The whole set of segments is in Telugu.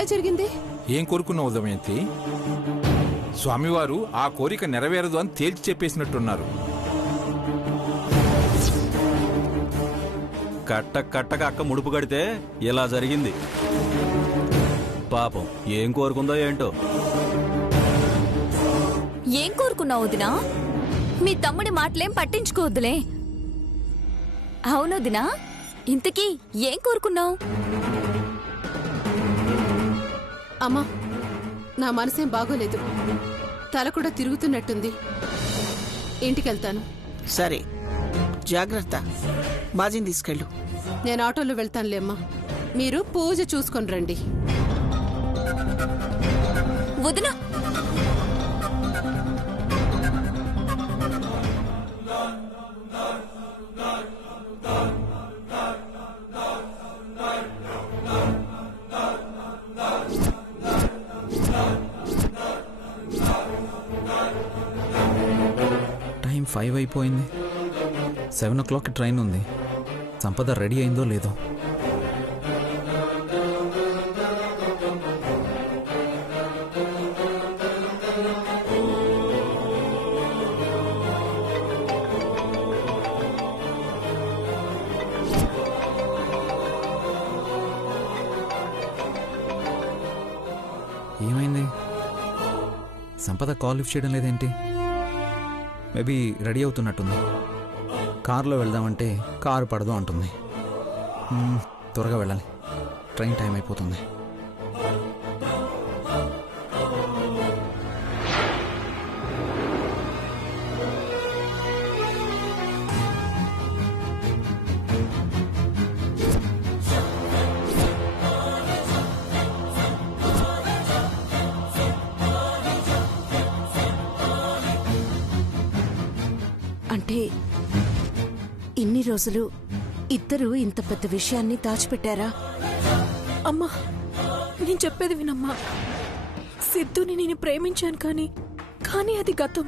ఎలా జరిగింది? ఏం కోరుకున్నావు దమయంతి? స్వామివారు ఆ కోరిక నెరవేరదు అని తేల్చి చెప్పేసినట్టున్నారు. కట్టక అక్క ముడుపు కడితే ఇలా జరిగింది. పాపం ఏం కోరుకుందో ఏంటో. ఏం కోరుకున్నావు వదినా? మీ తమ్ముడి మాటలేం పట్టించుకోవద్దులే. అవును వదినా, ఇంతకీ ఏం కోరుకున్నావు? అమ్మా, నా మనసేం బాగోలేదు. తల కూడా తిరుగుతున్నట్టుంది. ఇంటికెళ్తాను. సరే, జాగ్రత్త. బాజీని తీసుకెళ్ళు. నేను ఆటోలో వెళ్తానులే అమ్మా. మీరు పూజ చూసుకొని రండి. వదినా, టైం 5 అయిపోయింది. 7 o'clock ట్రైన్ ఉంది. సంపద రెడీ అయిందో లేదో. ఏమైంది? సంపద కాల్ లిఫ్ట్ చేయడం లేదేంటి? మేబీ రెడీ అవుతున్నట్టుంది. కారులో వెళ్దామంటే కారు పడదు అంటుంది. త్వరగా వెళ్ళాలి, ట్రైన్ టైం అయిపోతుంది. అంటే ఇన్ని రోజులు ఇద్దరు ఇంత పెద్ద విషయాన్ని దాచిపెట్టారా? అమ్మా, నేను చెప్పేది వినమ్మా. సిద్ధుని నేను ప్రేమించాను, కానీ అది గతం.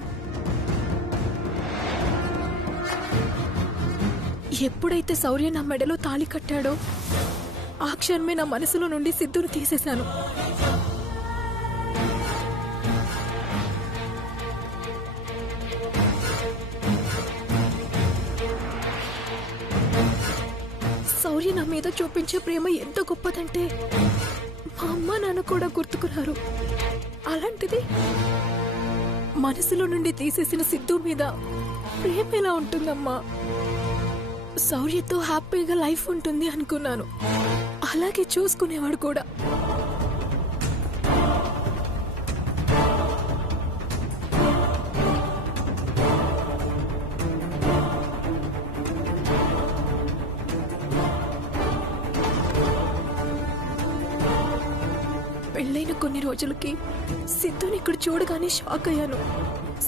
ఎప్పుడైతే శౌర్య నా మెడలో తాళి కట్టాడో ఆ క్షణమే నా మనసులో నుండి సిద్ధుని తీసేశాను. శౌర్య నా మీద చూపించే ప్రేమ ఎంత గొప్పదంటే మా అమ్మ నాన్న కూడా గుర్తుకున్నారు. అలాంటిది మనసులో నుండి తీసేసిన సిద్ధు మీద ప్రేమ ఎలా ఉంటుందమ్మా? శౌర్యతో హ్యాపీగా లైఫ్ ఉంటుంది అనుకున్నాను. అలాగే చూసుకునేవాడు కూడా. పెళ్ళైన కొన్ని రోజులకి సిద్ధుని ఇక్కడ చూడగానే షాక్ అయ్యాను.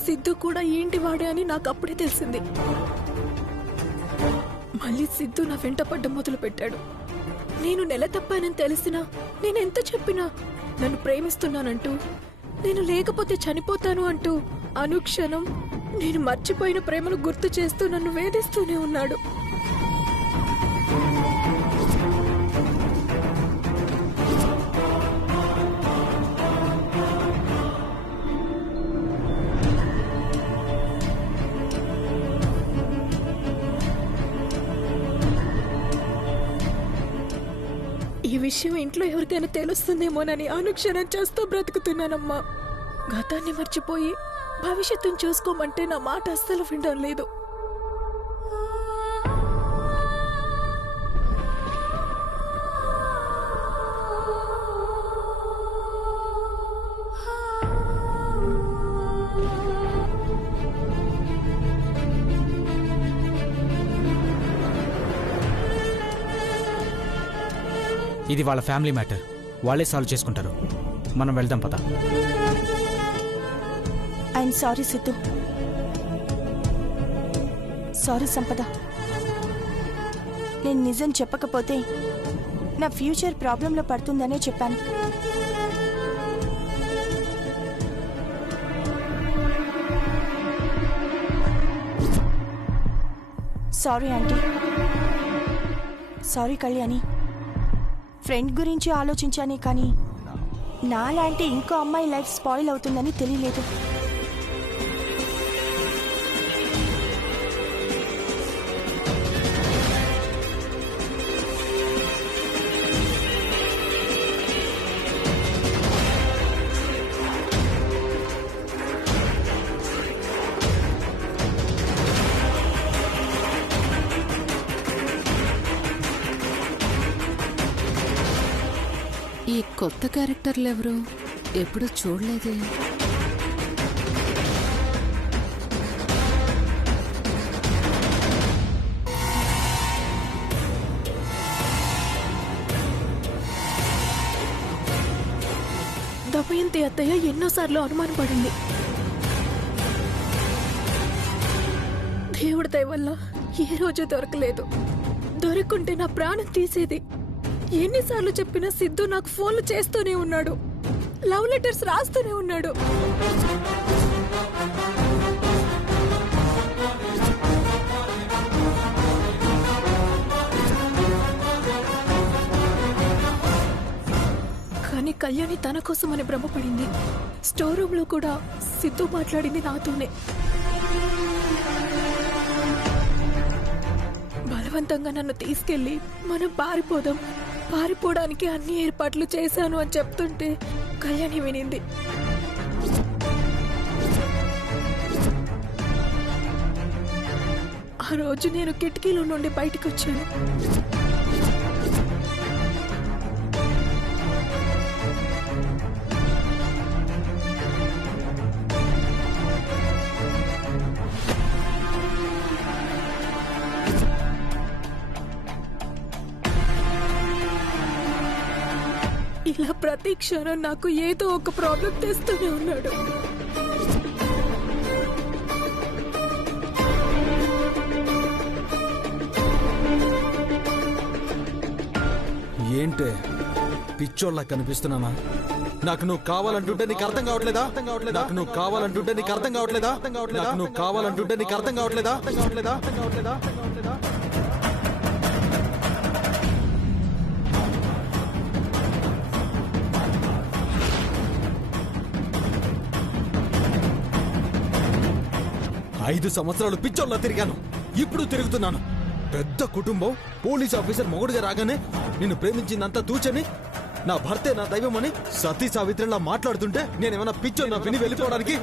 సిద్ధు కూడా ఏంటి వాడే అని నాకు అప్పుడే తెలిసింది. మళ్ళీ సిద్ధు నా వెంట పడ్డం మొదలు పెట్టాడు. నేను నెల తప్పానని తెలిసినా నేనెంత చెప్పినా నన్ను ప్రేమిస్తున్నానంటూ, నేను లేకపోతే చనిపోతాను అంటూ అనుక్షణం నేను మర్చిపోయిన ప్రేమను గుర్తు చేస్తూ నన్ను వేధిస్తూనే ఉన్నాడు. ఈ విషయం ఇంట్లో ఎవరికైనా తెలుస్తుందేమోనని అనుక్షణం చేస్తూ బ్రతుకుతున్నానమ్మా. గతాన్ని మర్చిపోయి భవిష్యత్తును చూసుకోమంటే నా మాట అస్సలు వినడం లేదు. ఇది వాళ్ళ ఫ్యామిలీ మ్యాటర్, వాళ్ళే సాల్వ్ చేసుకుంటారు. మనం వెళ్దాం పద. I'm sorry Siddhu. సారీ సంపద. నేను నిజం చెప్పకపోతే నా ఫ్యూచర్ ప్రాబ్లంలో పడుతుందనే చెప్పాను. Sorry aunty. Sorry Kalyani. Friend గురించి ఆలోచించానే కానీ నాలాంటి ఇంకో అమ్మాయి లైఫ్ స్పాయిల్ అవుతుందని తెలియలేదు. ఈ కొత్త క్యారెక్టర్లు ఎవరు? ఎప్పుడు చూడలేదే. దమయంతి అత్తయ్య ఎన్నోసార్లు అనుమానపడింది. దేవుడి దయ వల్ల ఏ రోజు దొరకలేదు. దొరకుంటే నా ప్రాణం తీసేది. ఎన్నిసార్లు చెప్పినా సిద్ధు నాకు ఫోన్లు చేస్తూనే ఉన్నాడు, లవ్ లెటర్స్ రాస్తూనే ఉన్నాడు. కానీ కళ్యాణి తన కోసమని భ్రమపడింది. స్టోర్ రూమ్ లో కూడా సిద్ధు మాట్లాడింది నాతోనే. బలవంతంగా నన్ను తీసుకెళ్లి మనం పారిపోదాం, పారిపోవడానికి అన్ని ఏర్పాట్లు చేశాను అని చెప్తుంటే కళ్యాణి వినింది. ఆ రోజు నేను కిటికీలో నుండి బయటికి వచ్చాను. ఇలా ప్రతి క్షణం నాకు ఏదో ఒక ప్రాబ్లం తెస్తూనే ఉన్నాడు. ఏంటే పిచ్చోళ్ళ కనిపిస్తున్నానా? నాకు నువ్వు కావాలంటుంటే నీకు అర్థం కావట్లేదా? నాకు నువ్వు కావాలంటుంటే నీకు అర్థం కావట్లేదా? నాకు నువ్వు కావాలంటుంటే నీకు అర్థం కావట్లేదా? 5 సంవత్సరాలు పిచ్చోళ్ళ తిరిగాను, ఇప్పుడు తిరుగుతున్నాను. పెద్ద కుటుంబం, పోలీస్ ఆఫీసర్ మొగుడుగా రాగానే నిన్ను ప్రేమించిందంతా తూచని, నా భర్తే నా దైవం అని సతీ సావిత్రిలా మాట్లాడుతుంటే నేనేమన్నా పిచ్చోన్నా విని వెళ్ళిపోవడానికి?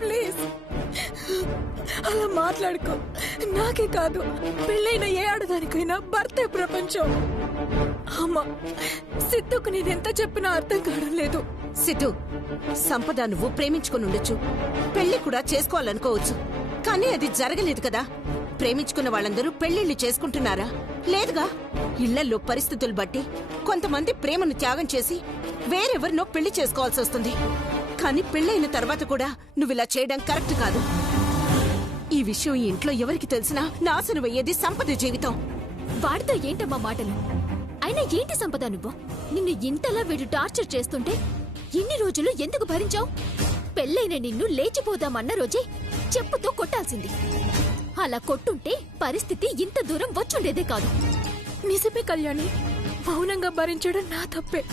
ప్లీజ్ అలా మాట్లాడుకో. నాకే కాదు, పెళ్ళైన ఏ ఆడదానికైనా భర్తే ప్రపంచం. అమ్మా, సిద్ధుకు నేనెంత చెప్పినా అర్థం కావడం లేదు. సిద్ధు, సంపద నువ్వు ప్రేమించుకుని ఉండొచ్చు, పెళ్లి కూడా చేసుకోవాలనుకోవచ్చు, కానీ అది జరగలేదు కదా. ప్రేమించుకున్న వాళ్ళందరూ పెళ్లిళ్లు చేసుకుంటున్నారా? లేదుగా. ఇళ్లలో పరిస్థితులు బట్టి కొంతమంది ప్రేమను త్యాగం చేసి వేరెవరినో పెళ్లి చేసుకోవాల్సి వస్తుంది. కానీ పెళ్ళైన తర్వాత కూడా నువ్విలా చేయడం కరెక్ట్ కాదు. ఈ విషయం ఇంట్లో ఎవరికి తెలిసినా నాశనం అయ్యేది సంపద జీవితం. వాడితో ఏంటమ్మా మాటలు? అయినా ఏంటి సంపద నువ్వు? నిన్ను ఇంతలా వీడు టార్చర్ చేస్తుంటే ఇన్ని రోజులు ఎందుకు భరించావు? పెళ్ళైన నిన్ను లేచిపోదామన్న రోజే చెప్పుతో కొట్టాల్సింది. అలా కొట్టుంటే పరిస్థితి ఇంత దూరం వచ్చుండేదే కాదు. నిజమే కళ్యాణి, మౌనంగా భరించడం నా తప్పే.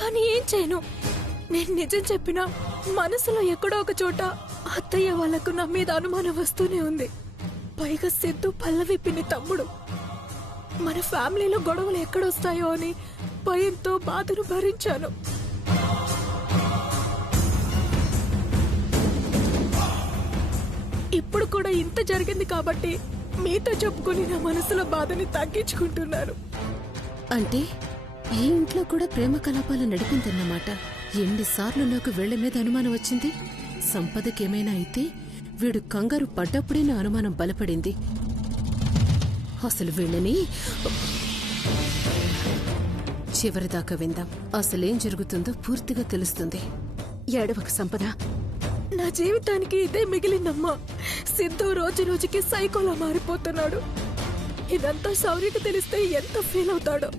కానీ ఏం చేయను? నేను నిజం చెప్పినా మనసులో ఎక్కడో ఒక చోట అత్తయ్య వాళ్లకు నా మీద అనుమానం వస్తూనే ఉంది. పైగా సిద్ధు పల్లవి పిన్ని తమ్ముడు. మన ఫ్యామిలీలో గొడవలు ఎక్కడొస్తాయో అని భయంతో బాధను భరించాను. ఇప్పుడు కూడా ఇంత జరిగింది కాబట్టి మీతో చెప్పుకొని నా మనసులో బాధని తగ్గించుకుంటున్నాను. అంటే ఈ ఇంట్లో కూడా ప్రేమ కలాపాలు నడిపిందన్నమాట. ఎన్నిసార్లు నాకు వీళ్ల మీద అనుమానం వచ్చింది. సంపదకేమైనా అయితే వీడు కంగారు పడ్డప్పుడే నా అనుమానం బలపడింది. అసలు వీళ్ళని చివరిదాకా విందాం. అసలేం జరుగుతుందో పూర్తిగా తెలుస్తుంది. ఏడవకు సంపద, నా జీవితానికి ఇదే మిగిలిందమ్మా. సిద్ధు రోజు రోజుకి సైకోలా మారిపోతున్నాడు. ఇదంతా శౌర్యకి తెలిస్తే ఎంత ఫీల్ అవుతాడో.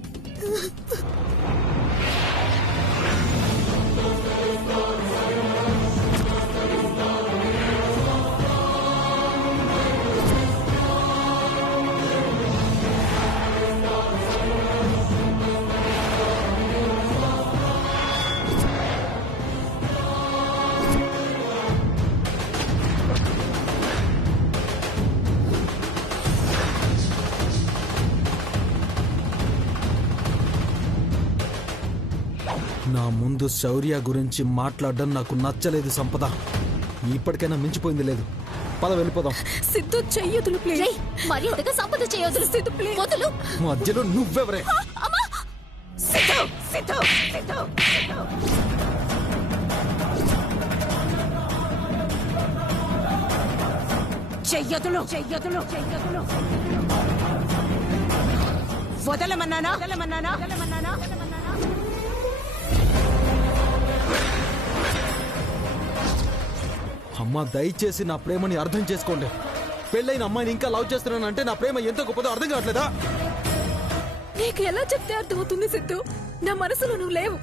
ముందు శౌర్య గురించి మాట్లాడడం నాకు నచ్చలేదు సంపద. ఇప్పటికైనా మించిపోయింది లేదు. పద వెళ్ళిపోదాం. సిద్ధు చెయ్యొదులు ప్లీజ్. మర్యాదగా సంపద చేయొదులు. సిద్ధు ప్లీజ్ వదులు. మధ్యలో నువ్వెవరే? సిద్ధు సిద్ధు సిద్ధు చెయ్యదులు చెయ్యదులు చెయ్యదులు. వదలమన్నానా వదలమన్నానా వదలమన్నానా వదలమన్నానా. అమ్మా దయచేసి నా ప్రేమని అర్థం చేసుకోండి. పెళ్ళైన అమ్మాయిని ఇంకా లవ్ చేస్తున్నానంటే నా ప్రేమ ఎంత గొప్పదో అర్థం కావట్లేదా? నీకు ఎలా చెప్తే అర్థమవుతుంది సిద్ధు? నా మనసులో నువ్వు లేవు.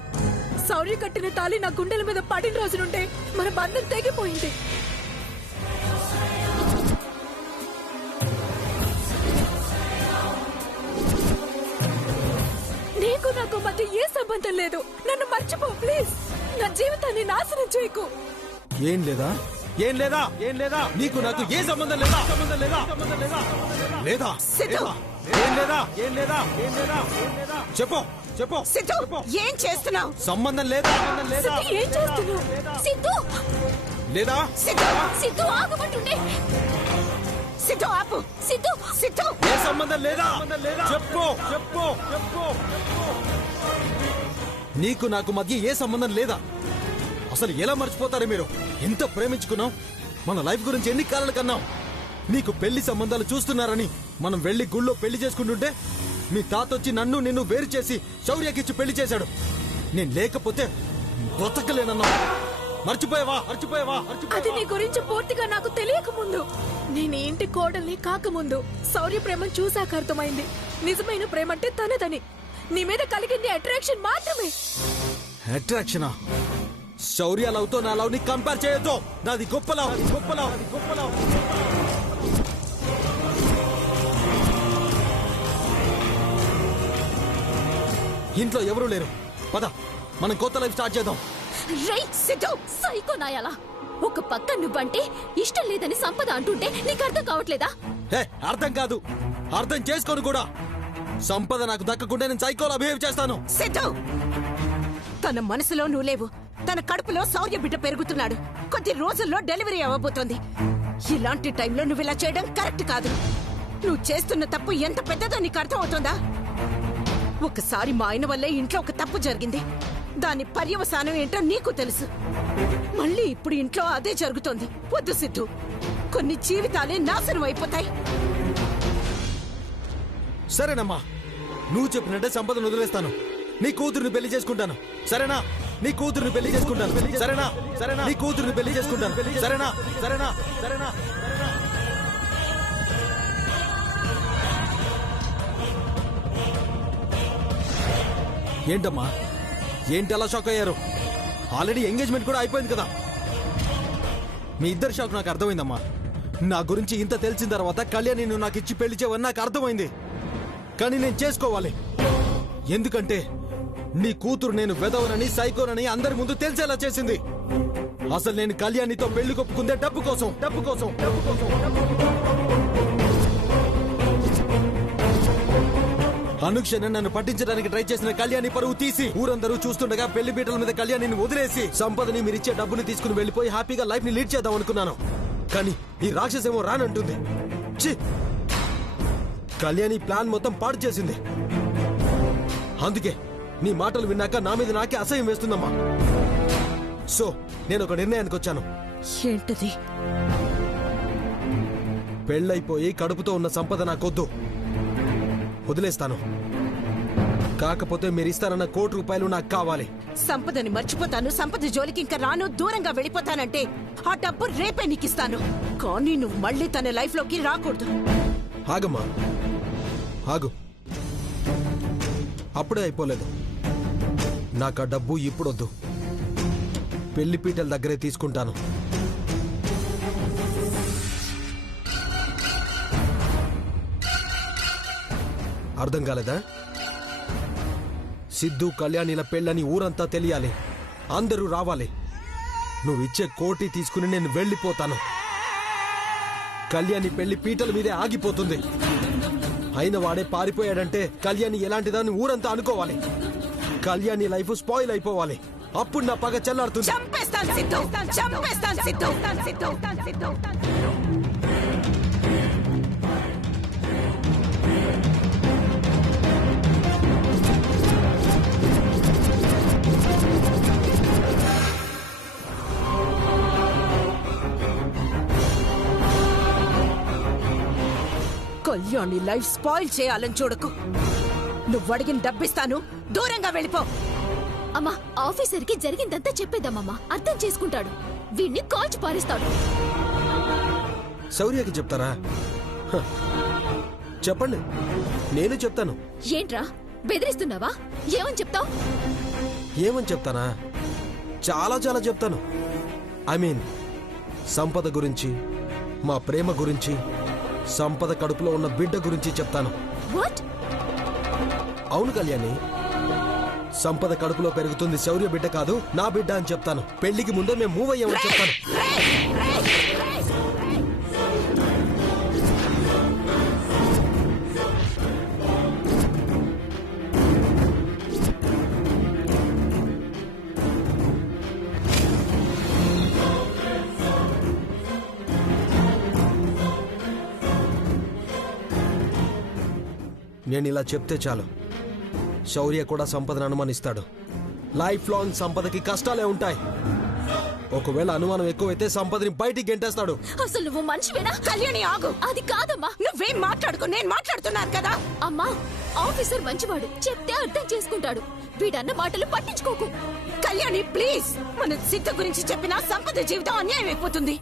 శౌర్య కట్టిన తాళి నా గుండెల మీద పడిన రోజు నుండే మన బంధం తెగిపోయింది. నీకు నాకు మధ్య ఏ సంబంధం లేదు. నన్ను మర్చిపో ప్లీజ్. నా జీవితాన్ని నాశనం చేయకు. ఏం లేదా? ఏం లేదా? ఏం లేదా? నీకు నాకు ఏ సంబంధం లేదా? సంబంధం లేదా? సంబంధం లేదా? లేదా? సిద్ధు ఏం లేదా? ఏం లేదా? ఏం లేదా? ఏం లేదా? చెప్పు చెప్పు. సిద్ధు ఏం చేస్తున్నావు? సంబంధం లేదా? సంబంధం లేదా? సిద్ధు ఏం చేస్తున్నావు? సిద్ధు లేదా? సిద్ధు సిద్ధు ఆగమంటుండే. సిద్ధు ఆపు. సిద్ధు సిద్ధు ఏ సంబంధం లేదా? చెప్పు చెప్పు చెప్పు. నీకు నాకు మధ్య ఏ సంబంధం లేదా? అసలు ఎలా మర్చిపోతారు మీరు? ఎంత ప్రేమించుకున్నాం, మన లైఫ్ గురించి ఎన్ని కాలాలు కన్నాం. నీకు పెళ్లి సంబంధాలు చూస్తున్నారని మనం వెళ్లి గుళ్ళో పెళ్లి చేసుకుంటుంటే మీ తాత వచ్చి నన్ను నిన్ను వేరు చేసి శౌర్యకిచ్చి పెళ్లి చేశాడు. నేను లేకపోతే బ్రతకలేనన్నా. మర్చిపోయావా? మర్చిపోయావా? అది నీ గురించి పూర్తిగా నాకు తెలియక ముందు, నేను ఇంటి కోడల్ని కాకముందు శౌర్య ప్రేమను చూశాక అర్థమైంది. నిజమైన ప్రేమ అంటే తనదని. నీ మీద కలిగింది అట్రాక్షన్ మాత్రమే. అట్రాక్షనా? శౌర్య లవ్ తో నా లవ్ ని కంపేర్ చేయొద్దు. నాది గొప్ప లవ్. గొప్ప లవ్. గొప్ప లవ్. ఇంట్లో ఎవరూ లేరు. పద మనం కొత్త లైఫ్ స్టార్ట్ చేద్దాం. రైట్ సిద్ధు సైకో నాయాలా. ఒక పక్క నువ్వంటే ఇష్టం లేదని సంపద అంటుంటే నీకు అర్థం కావట్లేదా? హే, అర్థం కాదు, అర్థం చేసుకోను కూడా. సంపద నాకు దక్కకుంటే నేను సైకోలా బిహేవ్ చేస్తాను. సిద్ధు తన మనసులో నువ్వు లేవు. తన కడుపులో శౌర్య బిడ్డ పెరుగుతున్నాడు. కొద్ది రోజుల్లో డెలివరీ అవ్వబోతోంది. ఇలాంటి టైంలో నువ్వు ఇలా చేయడం కరెక్ట్ కాదు. నువ్వు చేస్తున్న తప్పు ఎంత పెద్దదో నీకు అర్థం అవుతుందా? ఒకసారి మా ఆయన వల్లే ఇంట్లో ఒక తప్పు జరిగింది. దాని పర్యవసానం ఏంటో నీకు తెలుసు. మళ్ళీ ఇప్పుడు ఇంట్లో అదే జరుగుతోంది. వద్దు సిద్ధు, కొన్ని జీవితాలే నాశనం అయిపోతాయి. సరేనమ్మా, నువ్వు చెప్పినట్టే సంపదను వదిలేస్తాను. నీ కూతురుని పెళ్లి చేసుకుంటాను. సరేనా? నీ కూతురుని పెళ్లి చేసుకుంటాను. సరేనా? సరేనా? నీ కూతురుని పెళ్లి చేసుకుంటాను. సరేనా? సరేనా? సరేనా? ఏంటమ్మా, ఏంటి అలా షాక్ అయ్యారు? ఆల్రెడీ ఎంగేజ్మెంట్ కూడా అయిపోయింది కదా. మీ ఇద్దరు షాక్ నాకు అర్థమైందమ్మా. నా గురించి ఇంత తెలిసిన తర్వాత కళ్యాణ్ నువ్వు నాకు ఇచ్చి పెళ్లి చేయవని నాకు అర్థమైంది. కానీ నేను చేసుకోవాలి. ఎందుకంటే నీ కూతురు నేను వెదవనని సైకోనని అందరి ముందు తెలిసేలా చేసింది. అసలు నేను కళ్యాణితో పెళ్లి కొప్పుకుందే డబ్బు కోసం. డబ్బు కోసం. డబ్బు కోసం. అనుక్షణం నన్ను పట్టించడానికి ట్రై చేసిన కళ్యాణి పరువు తీసి ఊరందరూ చూస్తుండగా పెళ్లి పీటల మీద కళ్యాణిని వదిలేసి సంపదని మీరిచ్చే డబ్బుని తీసుకుని వెళ్లిపోయి హ్యాపీగా లైఫ్ ని లీడ్ చేద్దాం అనుకున్నాను. కానీ ఈ రాక్షసేమో రానంటుంది. ఛీ! కళ్యాణి ప్లాన్ మొత్తం పాడు చేసింది. అందుకే నీ మాటలు విన్నాక నా మీద నాకే అసహ్యం వేస్తుందమ్మా. సో నేను ఒక నిర్ణయానికి వచ్చాను. ఏంటది? పెళ్ళైపోయి కడుపుతో ఉన్న సంపద నాకొద్దు, వదిలేస్తాను. కాకపోతే మీరిస్తారన్న ₹1,00,00,000 నాకు కావాలి. సంపదని మర్చిపోతాను, సంపద జోలికి ఇంకా రాను, దూరంగా వెళ్ళిపోతానంటే ఆ డబ్బు రేపే నీకిస్తాను. కానీ నువ్వు మళ్ళీ తన లైఫ్ లోకి రాకూడదు. ఆగమ్మా, ఆగు. అప్పుడే అయిపోలేదు. నాకు ఆ డబ్బు ఇప్పుడొద్దు. పెళ్లి పీటల దగ్గరే తీసుకుంటాను. అర్థం కాలేదా? సిద్ధు కళ్యాణిల పెళ్ళని ఊరంతా తెలియాలి, అందరూ రావాలి. నువ్వు ఇచ్చే కోటి తీసుకుని నేను వెళ్ళిపోతాను. కళ్యాణి పెళ్లి పీటల మీదే ఆగిపోతుంది. అయిన వాడే పారిపోయాడంటే కళ్యాణి ఎలాంటిదాన్ని ఊరంతా అనుకోవాలి. కళ్యాణి లైఫ్ స్పాయిల్ అయిపోవాలి. అప్పుడు నా పగ చల్లారుతుంది. చంపేస్తాను సిద్ధు, చంపేస్తాను సిద్ధు, సిద్ధు, సిద్ధు. కళ్యాణి లైఫ్ స్పాయిల్ చేయాలని చూడకు. నువ్వు అడిగిన డబ్బిస్తాను, దూరంగా వెళ్ళిపో. అమ్మా, ఆఫీసర్కి జరిగిందంతా చెప్పేద్దామమ్మా, అర్థం చేసుకుంటాడు. వీణ్ణి కాల్చి పారేస్తాడు. శౌర్యకి చెప్తారా? హ. చెప్పండి, నేను చెప్తాను. ఏంట్రా బెదిరిస్తున్నావా? ఏమని చెప్తావు? ఏమని చెప్తానా? చాలా చాలా చెప్తాను. ఐ మీన్ సంపద గురించి, మా ప్రేమ గురించి, సంపద కడుపులో ఉన్న బిడ్డ గురించి చెప్తాను. వాట్? అవును కళ్యాణి, సంపద కడుపులో పెరుగుతుంది శౌర్య బిడ్డ కాదు, నా బిడ్డ అని చెప్తాను. పెళ్లికి ముందే మేము మూవ్ అయ్యామని చెప్తాను. నేను ఇలా చెప్తే చాలు, శౌర్య కూడా సంపదను అనుమానిస్తాడు. లైఫ్ లాంగ్ సంపదకి కష్టాలే ఉంటాయి. ఒకవేళ అనుమానం ఎక్కువైతే సంపదని బయటికి గెంటేస్తాడు. అసలు నువ్వు మనిషివేనా? కళ్యాణి ఆగు. అది కాదమ్మా. నువ్వేం మాట్లాడుకో, నేను మాట్లాడుతున్నాను కదా. అమ్మా, ఆఫీసర్ మంచివాడు, చెప్తే అర్థం చేసుకుంటాడు. వీడన్న మాటలు పట్టించుకోకు. కళ్యాణి ప్లీజ్, మన సిద్ధ గురించి చెప్పినా సంపద జీవితం అన్యాయం అయిపోతుంది.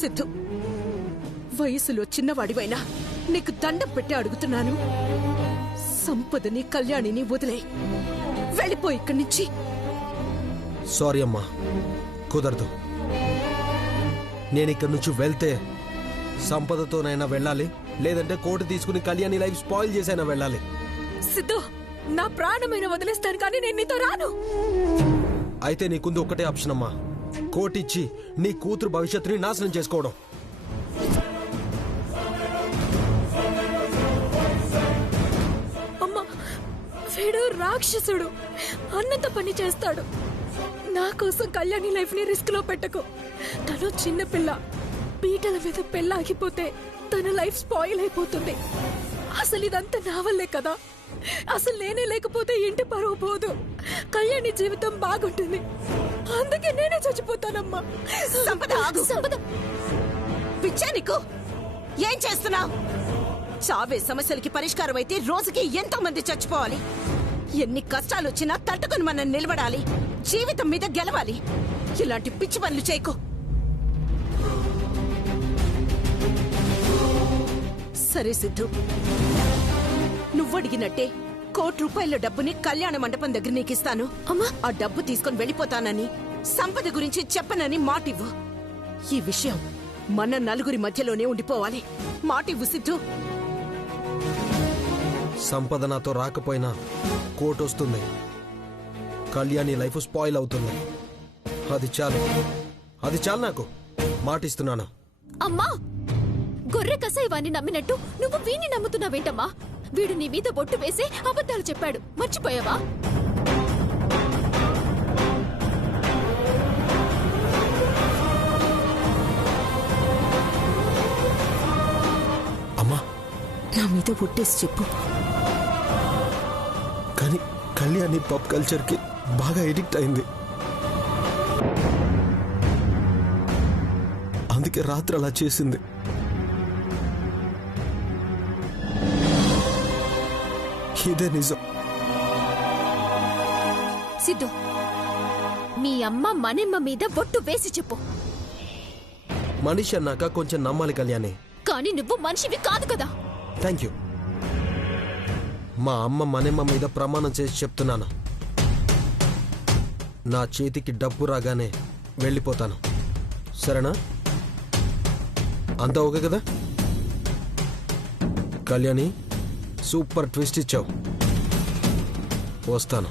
సిద్ధు, వయసులో చిన్నవాడివైనా నీకు దండం పెట్టి అడుగుతున్నాను. సంపదని కళ్యాణిని వదిలే, వెళ్ళిపో ఇక్కడి నుంచి. సారీ అమ్మా, కుదరదు. నేను ఇక్కడి నుంచి వెళ్తే సంపదతోనైనా వెళ్ళాలి, లేదంటే కోర్టు తీసుకుని కళ్యాణి లైఫ్ స్పాయిల్ చేసైనా వెళ్ళాలి. సిద్ధు, నా ప్రాణమైన వదిలేస్తాను కానీ నేను నీతో రాను. అయితే నీకుంది ఒకటే ఆప్షన్ అమ్మా, కోర్టు ఇచ్చి నీ కూతురు భవిష్యత్తుని నాశనం చేసుకోవడం. అమ్మా, వీడు రాక్షసుడు, అన్నంత పని చేస్తాడు. నా కోసం కళ్యాణి లైఫ్ ని రిస్క్ లో పెట్టకు. తను చిన్నపిల్ల, పీటల మీద పెళ్ళాగిపోతే తన లైఫ్ స్పాయిల్ అయిపోతుంది. అసలు ఇదంతా నా వల్లే కదా. అసలు నేనే లేకపోతే ఇంటి పరువు పోదు, కళ్యాణి జీవితం బాగుంటుంది. అందుకే నేనే చచ్చిపోతానమ్మా. సంపద ఆగు. సంపద పిచ్చా నీకు? ఏం చేస్తున్నావు? చావే సమస్యలకి పరిష్కారం అయితే రోజుకి ఎంతో మంది చచ్చిపోవాలి. ఎన్ని కష్టాలు వచ్చినా తట్టుకుని మనం నిలబడాలి, జీవితం మీద గెలవాలి. ఇలాంటి పిచ్చి పనులు చేయకు. సరే సిద్ధు, నువ్వడిగినట్టే ₹1,00,00,000 డబ్బుని కళ్యాణ మండపం దగ్గర నీకిస్తాను. అమ్మా, ఆ డబ్బు తీసుకొని వెళ్ళిపోతానని, సంపద గురించి చెప్పనని మాటివ్వు. ఈ విషయం మన నలుగురి మధ్యలోనే ఉండిపోవాలి. మాటివ్వు సిద్ధు. సంపద నాతో రాకపోయినా కోర్టు వస్తుంది, కళ్యాణి లైఫ్ స్పాయిల్ అవుతుంది. అది చాలు, అది చాలు నాకు. మాటిస్తున్నాను. అమ్మా, గొర్రె కసాయివాణ్ణి నమ్మినట్టు నువ్వు వీణ్ణి నమ్ముతున్నావేంటమ్మా? వీడు నీ మీద బొట్టు వేసి అబద్ధాలు చెప్పాడు, మర్చిపోయావా? అమ్మా, నా మీద ఒట్టేసి చెప్పు. కానీ కళ్యాణి పబ్ కల్చర్ కి బాగా ఎడిక్ట్ అయింది. అందుకే రాత్రి అలా చేసింది. ఇదే నిజం. సిద్ధు, మీ అమ్మ మనెమ్మ మీద బొట్టు వేసి చెప్పు. మనిషి అన్నాక కొంచెం నమ్మాలి కళ్యాణి. కానీ నువ్వు మనిషివి కాదు కదా. Thank you. మా అమ్మ మనెమ్మ మీద ప్రమాణం చేసి చెప్తున్నాను, నా చేతికి డబ్బు రాగానే వెళ్ళిపోతాను. సరేనా? అంతా ఓకే కదా? కళ్యాణి, సూపర్ ట్విస్ట్ ఇచ్చావు. వస్తాను.